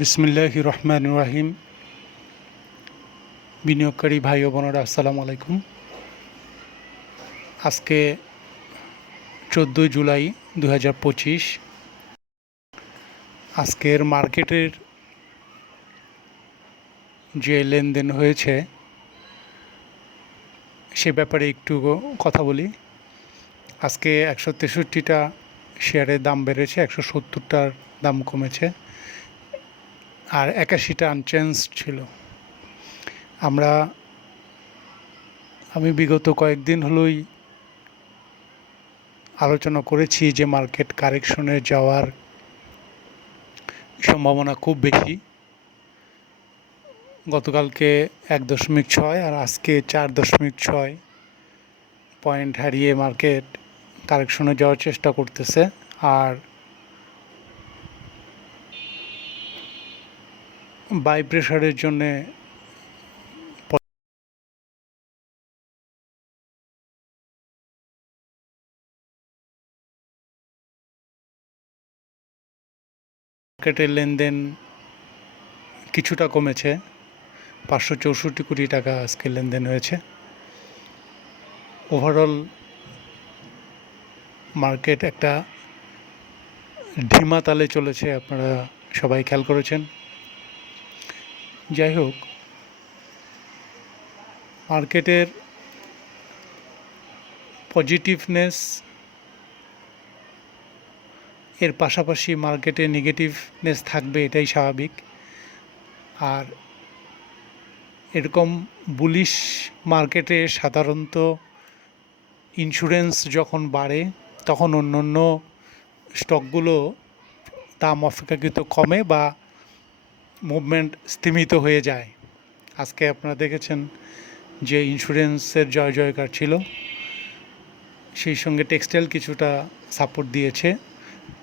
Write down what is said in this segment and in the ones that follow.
বিসমিল্লাহ রহমান রাহিম। বিনিয়োগকারী ভাই ও বোনেরা, আসসালামু আলাইকুম। আজকে চোদ্দোই জুলাই দু হাজার পঁচিশ। আজকের মার্কেটের যে লেনদেন হয়েছে, সে ব্যাপারে একটু কথা বলি। আজকে একশো তেষট্টিটা শেয়ারের দাম বেড়েছে, একশো সত্তরটার দাম কমেছে। আর একাশিটা আনচেঞ্জ ছিল। আমরা, আমি বিগত কয়েকদিন হলোই আলোচনা করেছি যে মার্কেট কারেকশনে যাওয়ার সম্ভাবনা খুব বেশি। গতকালকে এক দশমিক ছয় আর আজকে চার দশমিক ছয় পয়েন্ট হারিয়ে মার্কেট কারেকশনে যাওয়ার চেষ্টা করতেছে। আর বাই প্রেশারের জন্যে মার্কেটের লেনদেন কিছুটা কমেছে। পাঁচশো চৌষট্টি কোটি টাকা আজকে লেনদেন হয়েছে। ওভারঅল মার্কেট একটা ঢিমা তালে চলেছে, আপনারা সবাই খেয়াল করেছেন। যাই হোক, মার্কেটের পজিটিভনেস এর পাশাপাশি মার্কেটে নেগেটিভনেস থাকবে এটাই স্বাভাবিক। আর এরকম বুলিশ মার্কেটে সাধারণত ইন্স্যুরেন্স যখন বাড়ে, তখন অন্য অন্য স্টকগুলো দাম অপেক্ষাকৃত কমে বা মুভমেন্ট স্তীমিত হয়ে যায় আজকে আপনারা দেখেছেন যে ইন্স্যুরেন্সের জয় জয়কার ছিল সেই সঙ্গে টেক্সটাইল কিছুটা সাপোর্ট দিয়েছে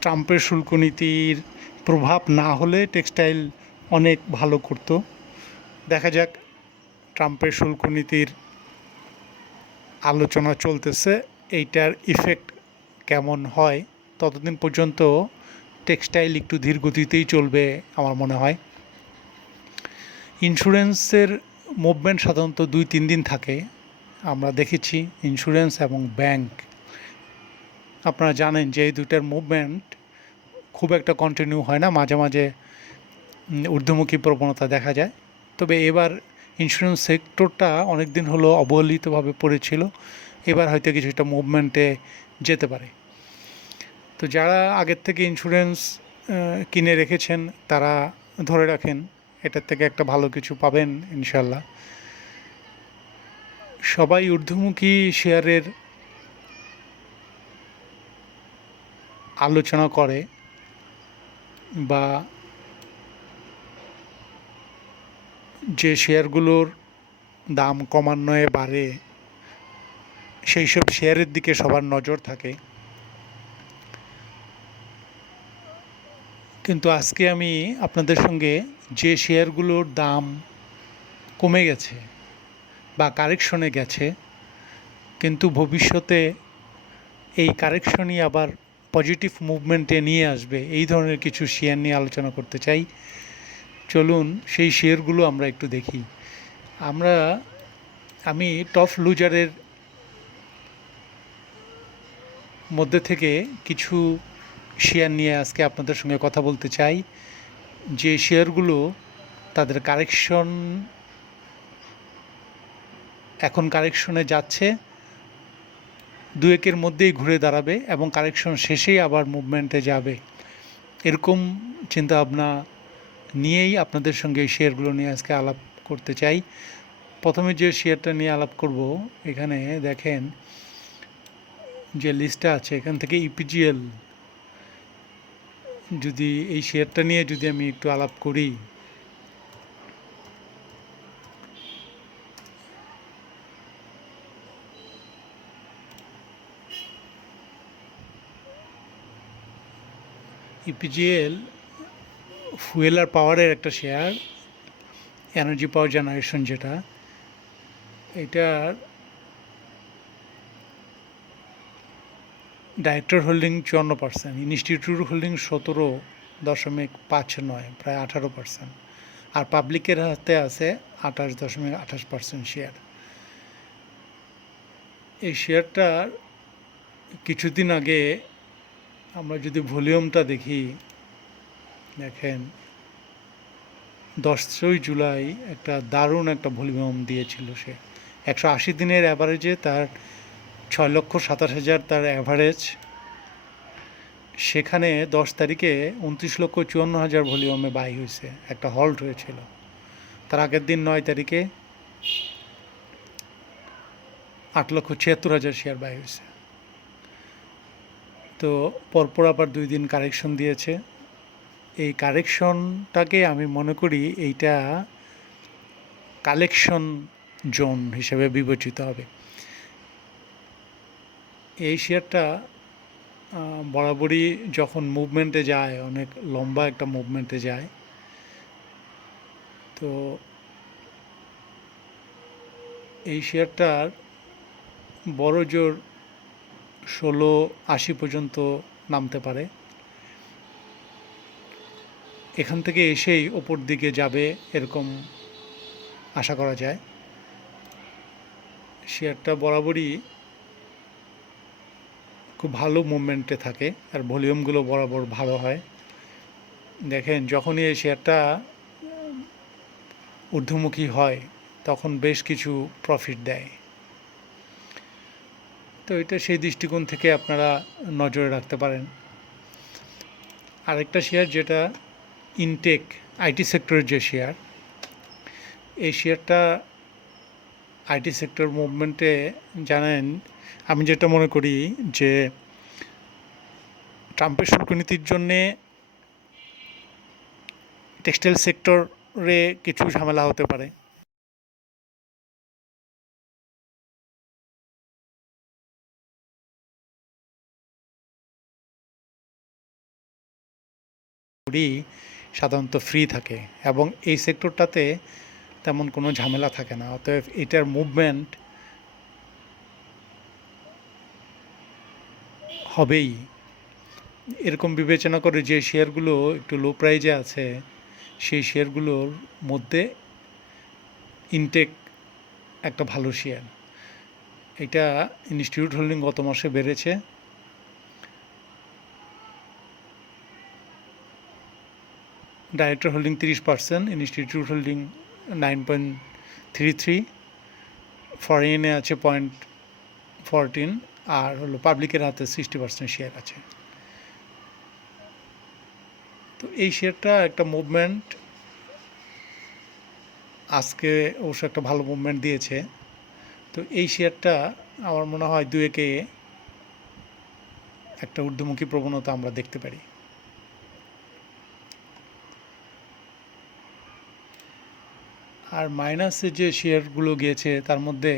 ট্রাম্পের শুল্ক নীতির প্রভাব না হলে টেক্সটাইল অনেক ভালো করতো দেখা যাক ট্রাম্পের শুল্ক নীতির আলোচনা চলতেছে এইটার ইফেক্ট কেমন হয় ততদিন পর্যন্ত টেক্সটাইল একটু ধীর গতিতেই চলবে আমার মনে হয় ইন্স্যুরেন্সের মুভমেন্ট সাধারণত দুই, তিন দিন থাকে। আমরা দেখেছি ইন্স্যুরেন্স এবং ব্যাংক। আপনারা জানেন যে এই দুইটার মুভমেন্ট খুব একটা কন্টিনিউ হয় না। মাঝে মাঝে ঊর্ধ্বমুখী প্রবণতা দেখা যায়। তবে এবার ইন্স্যুরেন্স সেক্টরটা অনেক দিন হলো অবহেলিতভাবে পড়েছিল। এবার হয়তো কিছুটা মুভমেন্টে যেতে পারে। তো যারা আগের থেকে ইন্স্যুরেন্স কিনে রেখেছেন, তারা ধরে রাখেন এটার থেকে একটা ভালো কিছু পাবেন ইনশাল্লাহ সবাই ঊর্ধ্বমুখী শেয়ারের আলোচনা করে বা যে শেয়ারগুলোর দাম ক্রমান্বয়ে বাড়ে, সেই সব শেয়ারের দিকে সবার নজর থাকে। কিন্তু আজকে আমি আপনাদের সঙ্গে যে শেয়ারগুলোর দাম কমে গেছে বা কারেকশনে গেছে, কিন্তু ভবিষ্যতে এই কারেকশনই আবার পজিটিভ মুভমেন্টে নিয়ে আসবে, এই ধরনের কিছু শেয়ার নিয়ে আলোচনা করতে চাই। চলুন সেই শেয়ারগুলো আমরা একটু দেখি। আমরা, আমি টপ লুজারের মধ্যে থেকে কিছু শেয়ার নিয়ে আজকে আপনাদের সঙ্গে কথা বলতে চাই। যে শেয়ারগুলো তাদের কারেকশন এখন কারেকশনে যাচ্ছে দু একের মধ্যেই ঘুরে দাঁড়াবে এবং কারেকশন শেষেই আবার মুভমেন্টে যাবে। এরকম চিন্তাভাবনা নিয়েই আপনাদের সঙ্গে এই শেয়ারগুলো নিয়ে আজকে আলাপ করতে চাই। প্রথমে যে শেয়ারটা নিয়ে আলাপ করব, এখানে দেখেন যে লিস্টটা আছে, এখান থেকে ইপিজিএল যদি এই শেয়ারটা নিয়ে যদি আমি একটু আলাপ করি। ইপিজিএল ফুয়েল আর পাওয়ারের একটা শেয়ার এনার্জি পাওয়ার জেনারেশন যেটা, এটার ডাইরেক্টর হোল্ডিং চুয়ান্ন পার্সেন্ট ইনস্টিটিউট হোল্ডিং সতেরো দশমিক পাঁচ নয়, প্রায় আঠারো পার্সেন্ট আর পাবলিকের হাতে আছে আঠাশ দশমিক আঠাশ পার্সেন্ট শেয়ার এই শেয়ারটার কিছুদিন আগে আমরা যদি ভলিউমটা দেখি, দেখেন, দশই জুলাই একটা দারুণ একটা ভলিউম দিয়েছিল সে। একশো আশি দিনের অ্যাভারেজে তার ছয় লক্ষ সাতাশ হাজার তার অ্যাভারেজ সেখানে দশ তারিখে উনত্রিশ লক্ষ চুয়ান্ন হাজার ভলিউমে বাই হয়েছে। একটা হল্ট হয়েছিল। তার আগের দিন নয় তারিখে আট লক্ষ ছিয়াত্তর হাজার শেয়ার বাই হয়েছে। তো পরপর আবার দুই দিন কারেকশন দিয়েছে। এই কারেকশনটাকে আমি মনে করি এইটা কালেকশন জোন হিসেবে বিবেচিত হবে। এই শেয়ারটা বরাবরই যখন মুভমেন্টে যায়, অনেক লম্বা একটা মুভমেন্টে যায়, তো এই শেয়ারটার বড় জোর ষোলো আশি পর্যন্ত নামতে পারে। এখান থেকে এসেই ওপর দিকে যাবে এরকম আশা করা যায়। শেয়ারটা বরাবরই খুব ভালো মুভমেন্টে থাকে আর ভলিউমগুলো বরাবর ভালো হয়। দেখেন, যখনই এই শেয়ারটা ঊর্ধ্বমুখী হয়, তখন বেশ কিছু প্রফিট দেয়। তো এটা সেই দৃষ্টিকোণ থেকে আপনারা নজরে রাখতে পারেন। আরেকটা শেয়ার যেটা ইনটেক আইটি সেক্টরের যে শেয়ার এই শেয়ারটা আইটি সেক্টর মুভমেন্টে জানেন আমি যেটা মনে করি যে ট্রাম্পের শুল্ক নীতির জন্যে টেক্সটাইল সেক্টরে কিছু ঝামেলা হতে পারে। সাধারণত ফ্রি থাকে এবং এই সেক্টরটাতে তেমন কোনো ঝামেলা থাকে না। অতএব এটার মুভমেন্ট হবেই। এরকম বিবেচনা করে যে শেয়ারগুলো একটু লো প্রাইজে আছে, সেই শেয়ারগুলোর মধ্যে ইনটেক একটা ভালো শেয়ার। এটা ইনস্টিটিউট হোল্ডিং গত মাসে বেড়েছে। ডাইরেক্টর হোল্ডিং তিরিশ percent institute holding nine point three three ফরেনে আছে পয়েন্ট ফরটিন আর হলো পাবলিকের হাতে সিক্সটি পার্সেন্ট শেয়ার আছে। তো এই শেয়ারটা একটা মুভমেন্ট আজকে অবশ্য একটা ভালো মুভমেন্ট দিয়েছে। তো এই শেয়ারটা আমার মনে হয় দুয়েকে একটা ঊর্ধ্বমুখী প্রবণতা আমরা দেখতে পারি। আর মাইনাসে যে শেয়ারগুলো গিয়েছে, তার মধ্যে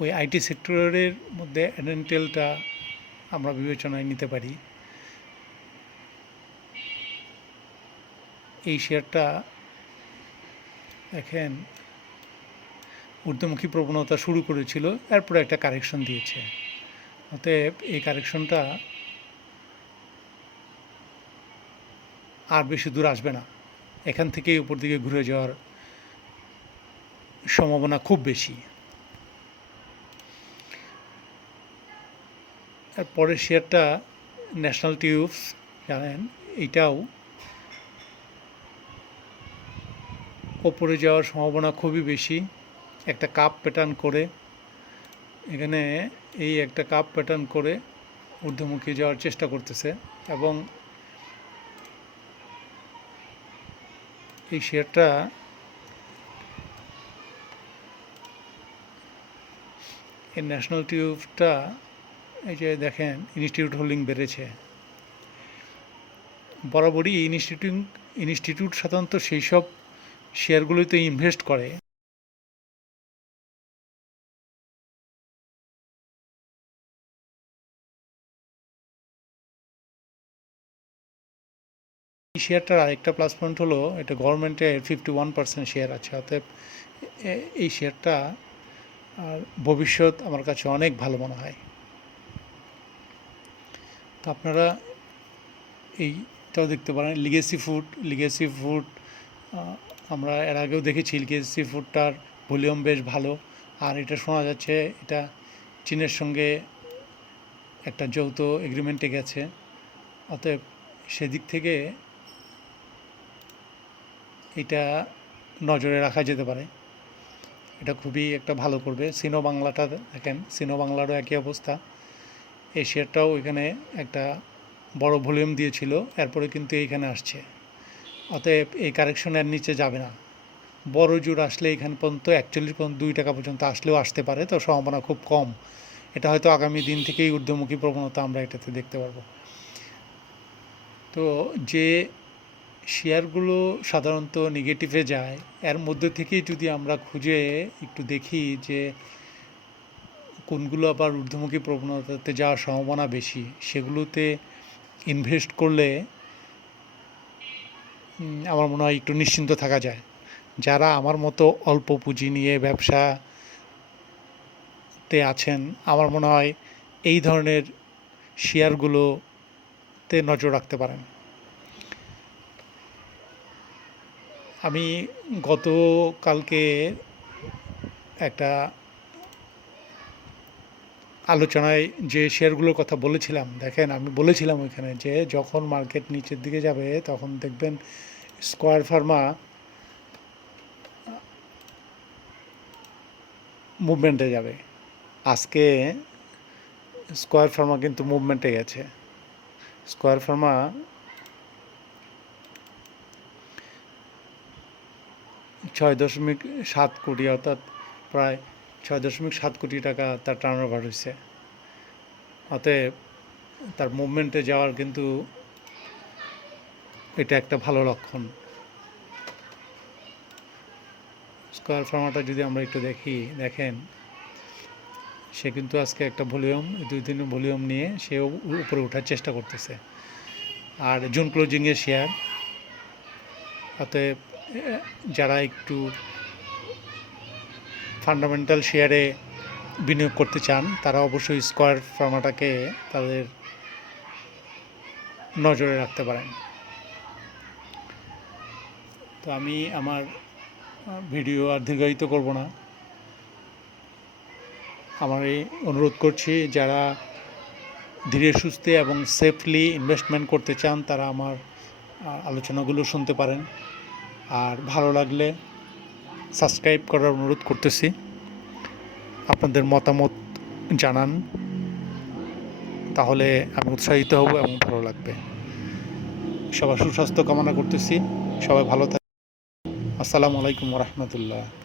ওই আইটি সেক্টরের মধ্যে অ্যাডেন্টেলটা আমরা বিবেচনায় নিতে পারি। এই শেয়ারটা দেখেন, ঊর্ধ্বমুখী প্রবণতা শুরু করেছিল, এরপরে একটা কারেকশন দিয়েছে। অতএব এই কারেকশনটা আর বেশি দূর আসবে না। এখান থেকেই উপর দিকে ঘুরে যাওয়ার সম্ভাবনা খুব বেশি। পরের শেয়ারটা ন্যাশনাল টিউবস, জানেন? এইটাও ওপরে যাওয়ার সম্ভাবনা খুবই বেশি। একটা কাপ প্যাটার্ন করে, এখানে এই একটা কাপ প্যাটার্ন করে ঊর্ধ্বমুখী যাওয়ার চেষ্টা করতেছে এবং এই শেয়ারটা এই ন্যাশনাল টিউবটা এই যে দেখেন ইনস্টিটিউট হোল্ডিং বেড়েছে। বরাবরই ইনস্টিটিউট ইনস্টিটিউট সাধারণত সেই সব শেয়ারগুলোতে ইনভেস্ট করে। এই শেয়ারটার আরেকটা প্লাস পয়েন্ট হলো, এটা গভর্নমেন্টের ফিফটি ওয়ান পার্সেন্ট শেয়ার আছে। অতএব এই শেয়ারটা আর ভবিষ্যৎ আমার কাছে অনেক ভালো মনে হয়। তো আপনারা এইটাও দেখতে পারেন লিগেসি ফুড লিগেসি ফুড আমরা এর আগেও দেখেছি লিগেসি ফুডটার ভলিউম বেশ ভালো। আর এটা শোনা যাচ্ছে, এটা চীনের সঙ্গে একটা যৌথ এগ্রিমেন্টে গেছে। অতএব সেদিক থেকে এটা নজরে রাখা যেতে পারে। এটা খুবই একটা ভালো করবে। সিনো বাংলাটা দেখেন, সিনো বাংলারও একই অবস্থা। এই শেয়ারটাও এখানে একটা বড় ভলিউম দিয়েছিল, এরপরে কিন্তু এইখানে আসছে। অতএব এই কারেকশনের নিচে যাবে না। বড় জোর আসলে এখানে পর্যন্ত একচল্লিশ পর্যন্ত দুই টাকা পর্যন্ত আসলেও আসতে পারে, তো সম্ভাবনা খুব কম। এটা হয়তো আগামী দিন থেকেই ঊর্ধ্বমুখী প্রবণতা আমরা এটাতে দেখতে পারব। তো যে শেয়ারগুলো সাধারণত নেগেটিভে যায়, এর মধ্যে থেকেই যদি আমরা খুঁজে একটু দেখি যে কোনগুলো আবার ঊর্ধ্বমুখী প্রবণতাতে যাওয়ার সম্ভাবনা বেশি, সেগুলোতে ইনভেস্ট করলে আমার মনে হয় একটু নিশ্চিন্ত থাকা যায়। যারা আমার মতো অল্প পুঁজি নিয়ে ব্যবসাতে আছেন, আমার মনে হয় এই ধরনের শেয়ারগুলোতে নজর রাখতে পারেন। আমি গতকালকে একটা আলোচনায় যে শেয়ারগুলোর কথা বলেছিলাম, দেখেন আমি বলেছিলাম ওইখানে যে যখন মার্কেট নিচের দিকে যাবে তখন দেখবেন স্কোয়ার ফার্মা মুভমেন্টে যাবে। আজকে স্কোয়ার ফার্মা কিন্তু মুভমেন্টে গেছে। স্কোয়ার ফার্মা ছয় দশমিক সাত কোটি অর্থাৎ প্রায় ছয় দশমিক সাত কোটি টাকা তার টার্ন ওভার হয়েছে অতএব তার মুভমেন্টে যাওয়ার কিন্তু এটা একটা ভালো লক্ষণ। স্কোয়ার ফার্মাটা যদি আমরা একটু দেখি, দেখেন, সে কিন্তু আজকে একটা ভলিউম দুই দিনের ভলিউম নিয়ে সে উপরে ওঠার চেষ্টা করতেছে। আর জুন ক্লোজিংয়ের শেয়ার অতএব যারা একটু ফান্ডামেন্টাল শেয়ারে বিনিয়োগ করতে চান, তারা অবশ্যই স্কোয়ার ফার্মাটাকে তাদের নজরে রাখতে পারেন। তো আমি আমার ভিডিও আর দীর্ঘায়িত করব না। আমার এই অনুরোধ করছি, যারা ধীরে সুস্থে এবং সেফলি ইনভেস্টমেন্ট করতে চান, তারা আমার আলোচনাগুলো শুনতে পারেন। আর ভালো লাগলে সাবস্ক্রাইব করার অনুরোধ করতেছি। আপনাদের মতামত জানান। তাহলে আমি উৎসাহিত হব এবং ভালো লাগবে। সবার সুস্বাস্থ্য কামনা করতেছি। সবাই ভালো থাকবে আসসালামু আলাইকুম রহমতুল্লাহ।